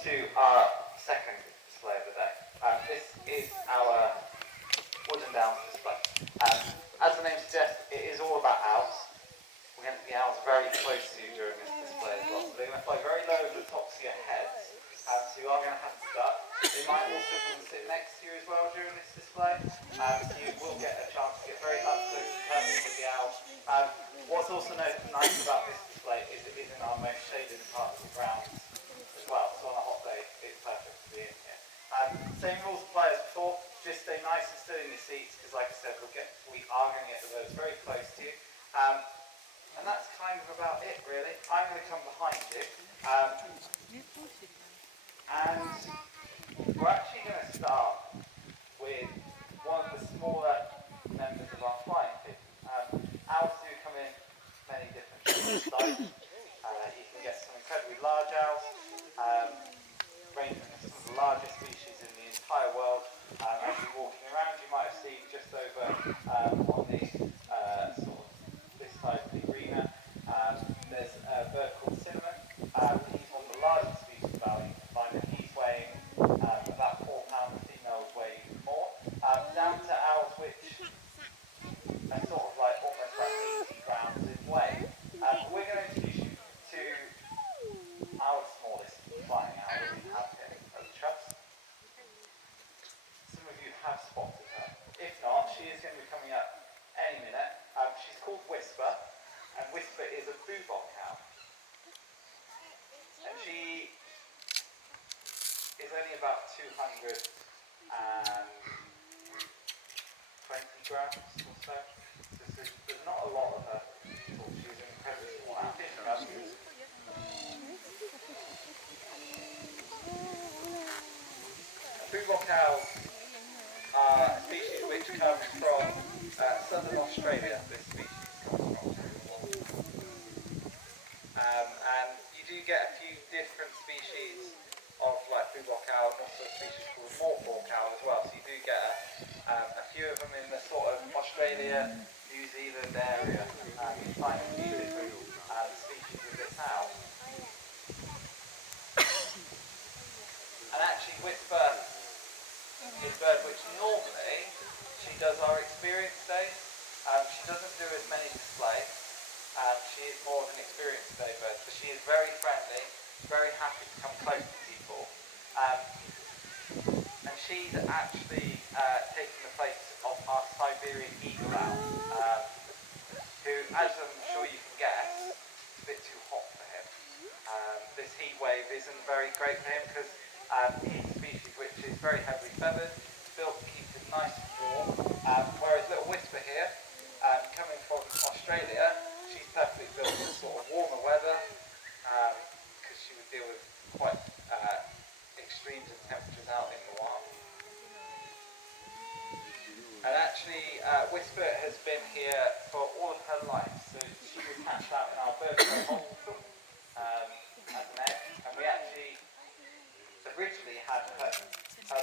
to our second display of the day. This is our Woodland OWLS display. As the name suggests, it is all about owls. We're going to get the owls very close to you during this display as well. So they're going to fly very low over the tops of your heads. So you are going to have to duck. They might also come and sit next to you as well during this display. So you will get a chance to get very up close and personal with the owl. What's also nice about this display is it is in our most shaded part of the grounds as well. So on a hot day, it's perfect to be in here. Same rules apply as before. Just stay nice and still in your seats because, like I said, we are going to get the birds very close to you. And that's kind of about it, really. I'm going to come behind you. And we're actually going to start with one of the smaller members of our flying team. Owls do come in many different shapes and sizes. You can get some incredibly large owls, ranging from some of the largest species in the entire world. As you're walking around, you might have seen just over on the sort of this side of the arena, there's a bird called cinnamon. He's one of the largest species of owl you can find, and he's weighing about 4 pounds. The females weigh even more. Down to owls which are sort of like almost like 80 grams in weight. We're going to introduce you to our smallest flying owl that we have here at the trust. Some of you have spotted her. If not, she is going to be coming up any minute. She's called Whisper, and Whisper is a bubok owl. And she is only about 220 grams or so. So there's not a lot of her. She's an incredibly small owl. Bubok owls are a species which comes from southern Australia. This species comes from. And you do get a few different species of like bubok owl, and also a species called moorfork owl as well. So you do get a few of them in the sort of Australia, New Zealand area. You find a few different species of this owl. And actually Whisper is a bird which normally she does our experience days. She doesn't do as many displays. She is more of an experience day bird, but she is very friendly, very happy to come close to people. And she's actually taking the place of our Siberian eagle owl, who, as I'm sure you can guess, is a bit too hot for him. This heat wave isn't very great for him because he's a species which is very heavily feathered, built to keep him nice and warm. Whereas little Whisper here, coming from Australia, she's perfectly built for sort of warmer weather because she would deal with quite extremes in temperatures out in the wild. And actually, Whisper has been here for all of her life. So she was hatched out in our bird hospital as an egg, and we actually originally had her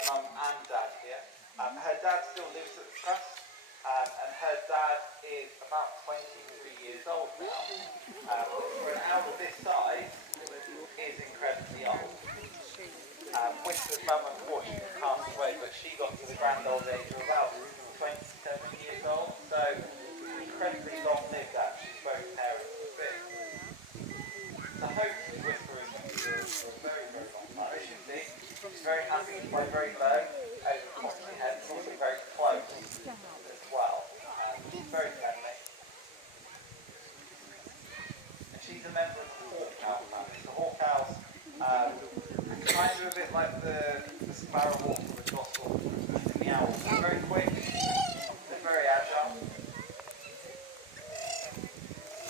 mum and dad here. Her dad still lives at the trust, and her dad is about 23 years old now. For an owl of this size, is incredibly old. Whisper's mum unfortunately passed away, but she got to the grand old age of about 27 years old, so incredibly long-lived actually, both parents were big. So hopefully Whisper is going to be here for a very, very long time. As you can see, she's very happy to fly very low over the top of your head, and also very close as well. She's very friendly. And she's a member of the hawk owl family. So hawk owls are kind of a bit like the sparrowhawk or the goshawk in the owl. They're very quick, they're very agile.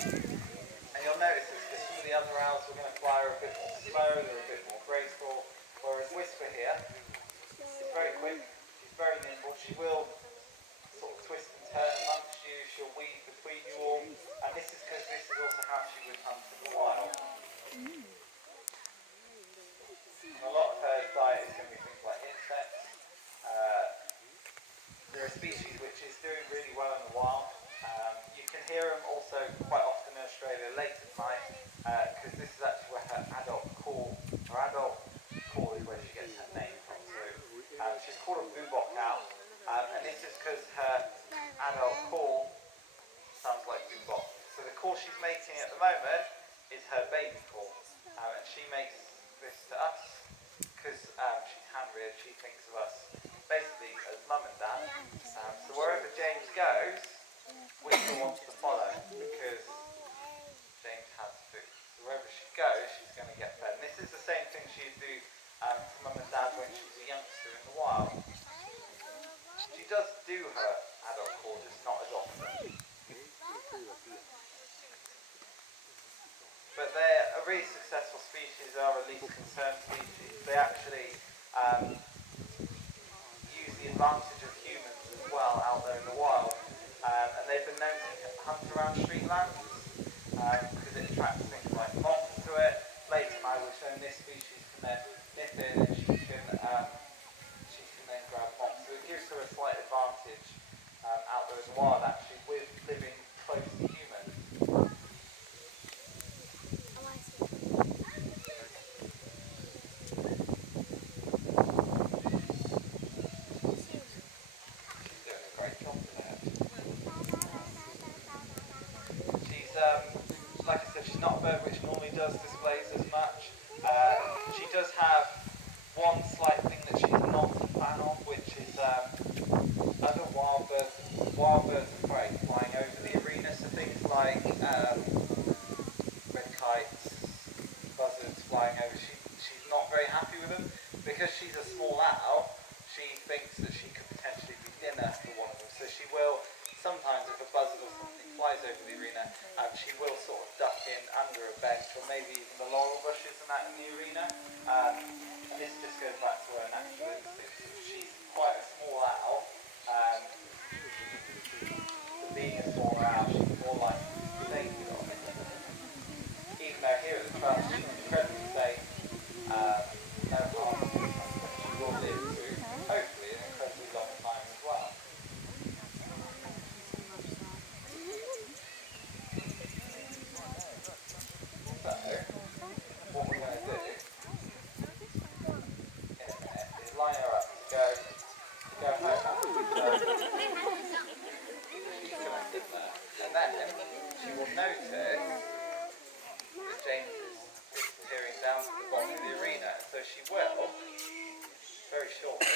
And you'll notice this because some of the other owls we're going to fly are a bit more slow, they're a bit more graceful. Whereas Whisper here is very quick, she's very nimble, she will sort of twist and turn amongst you, she'll weave between you all, and this is because this is also how she would hunt in the wild. And a lot of her diet is going to be things like insects. They're a species which is doing really well in the wild. You can hear them also quite often in Australia late at night, because this is actually where her adult call really successful species are a least concern species. They actually use the advantage of humans as well out there in the wild. And they've been known to hunt around street lamps because it attracts things like moths to it. Later I will show this species can then nip in and she can then grab moths. So it gives her a slight advantage out there in the wild actually with living close to humans. Like I said, she's not a bird which normally does displays as much. She does have one slight thing that she's not a fan of, which is other wild birds of prey flying over the arena. So things like red kites, buzzards flying over. She's not very happy with them because she's a small owl. She thinks that she could potentially be dinner for one of them. So she will. Sometimes if a buzzard or something flies over the arena, she will sort of duck in under a bench or maybe even the laurel bushes and that in the arena. And this just goes back to her natural instincts. She's quite a small owl. Being a small owl, she's more like naked on it. Even though here at the trust she's incredibly safe, no harm, she will live through hopefully an incredibly long time as well. So, what we're going to do in a minute is line her up to go home after we've done. She's going to sit there, and then she will notice that James is disappearing down to the bottom of the arena, so she will, very shortly,